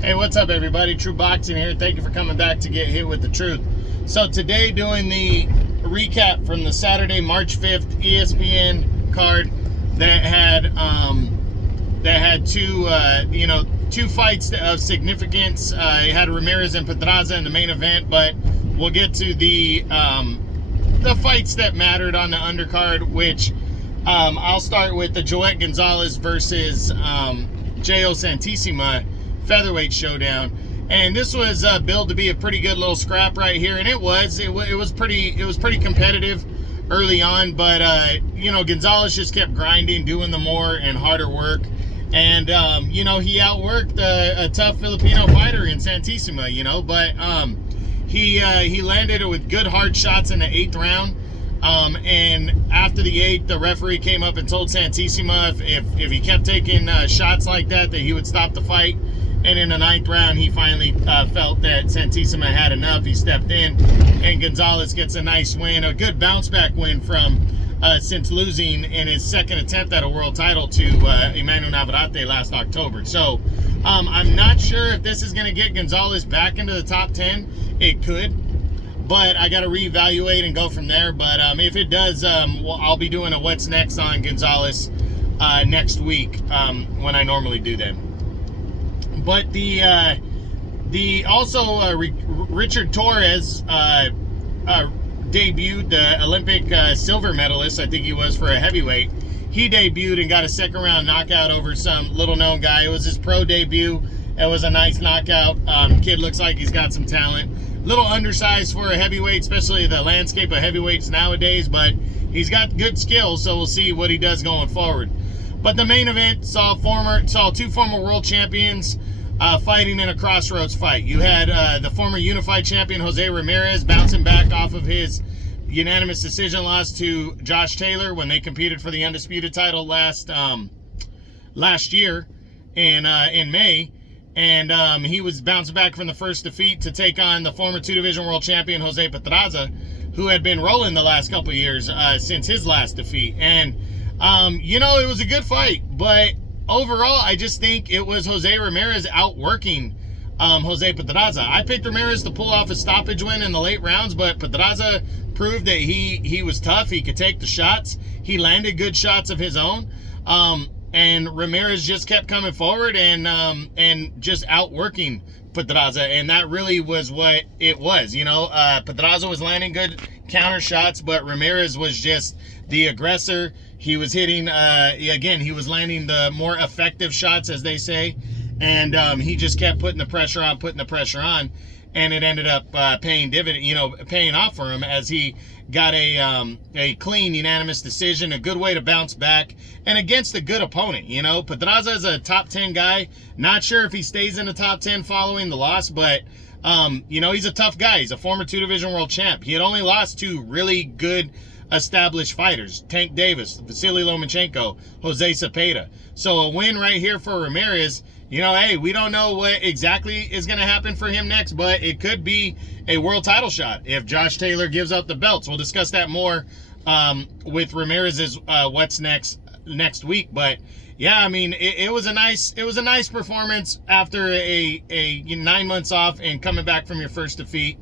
Hey, what's up, everybody? True Boxing here. Thank you for coming back to Get Hit with the Truth. So today, doing the recap from the Saturday, March 5th ESPN card that had two fights of significance. It had Ramirez and Pedraza in the main event, but we'll get to the fights that mattered on the undercard, which I'll start with the Joet Gonzalez versus J.O. Santissima featherweight showdown. And this was billed to be a pretty good little scrap right here, and it was pretty competitive early on, but Gonzalez just kept grinding, doing the more and harder work, and he outworked a tough Filipino fighter in Santissima, but he landed it with good hard shots in the 8th round. And after the 8th, the referee came up and told Santissima if he kept taking shots like that he would stop the fight. And in the 9th round, he finally felt that Santissima had enough. He stepped in, and Gonzalez gets a nice win, a good bounce-back win from since losing in his second attempt at a world title to Emmanuel Navarrete last October. So I'm not sure if this is going to get Gonzalez back into the top 10. It could, but I got to reevaluate and go from there. But if it does, I'll be doing a what's next on Gonzalez next week when I normally do them. But Richard Torres debuted, the Olympic silver medalist, I think he was, for a heavyweight. He debuted and got a second round knockout over some little known guy. It was his pro debut. It was a nice knockout. Kid looks like he's got some talent. Little undersized for a heavyweight, especially the landscape of heavyweights nowadays, but he's got good skills, so we'll see what he does going forward. But the main event saw two former world champions fighting in a crossroads fight. You had the former unified champion Jose Ramirez bouncing back off of his unanimous decision loss to Josh Taylor when they competed for the undisputed title last year in May. And he was bouncing back from the first defeat to take on the former 2-division world champion Jose Pedraza, who had been rolling the last couple of years since his last defeat. And it was a good fight, but overall, I just think it was Jose Ramirez outworking Jose Pedraza. I picked Ramirez to pull off a stoppage win in the late rounds, but Pedraza proved that he was tough. He could take the shots. He landed good shots of his own. And Ramirez just kept coming forward and just outworking Pedraza, and that really was what it was. Pedraza was landing good counter shots, but Ramirez was just the aggressor. He was hitting, he was landing the more effective shots, as they say, and he just kept putting the pressure on, and it ended up paying off for him as he got a clean unanimous decision, a good way to bounce back, and against a good opponent. Pedraza is a top 10 guy. Not sure if he stays in the top 10 following the loss, but he's a tough guy. He's a former 2-division world champ. He had only lost to really good established fighters: Tank Davis, Vasily Lomachenko, Jose Cepeda. So a win right here for Ramirez. Hey, we don't know what exactly is going to happen for him next, but it could be a world title shot if Josh Taylor gives up the belts. We'll discuss that more with Ramirez's what's next week. But yeah, I mean, it was a nice performance after a 9 months off and coming back from your first defeat.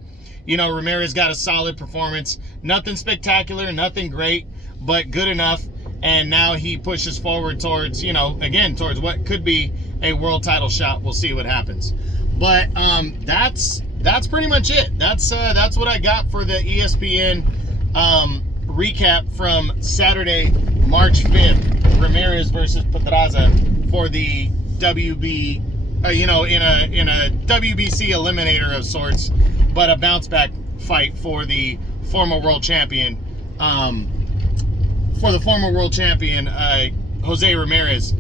Ramirez got a solid performance. Nothing spectacular, nothing great, but good enough. And now he pushes forward towards, towards what could be a world title shot. We'll see what happens. But that's pretty much it. That's what I got for the ESPN recap from Saturday, March 5th, Ramirez versus Pedraza for the WB, in a WBC eliminator of sorts, but a bounce back fight for the former world champion, Jose Ramirez,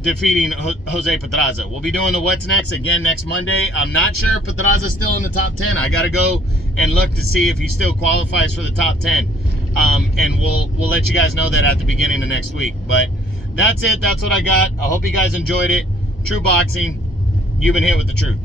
defeating Jose Pedraza. We'll be doing the what's next again next Monday. I'm not sure if Pedraza's still in the top 10. I got to go and look to see if he still qualifies for the top 10. And we'll let you guys know that at the beginning of next week. But that's it. That's what I got. I hope you guys enjoyed it. True Boxing. You've been hit with the truth.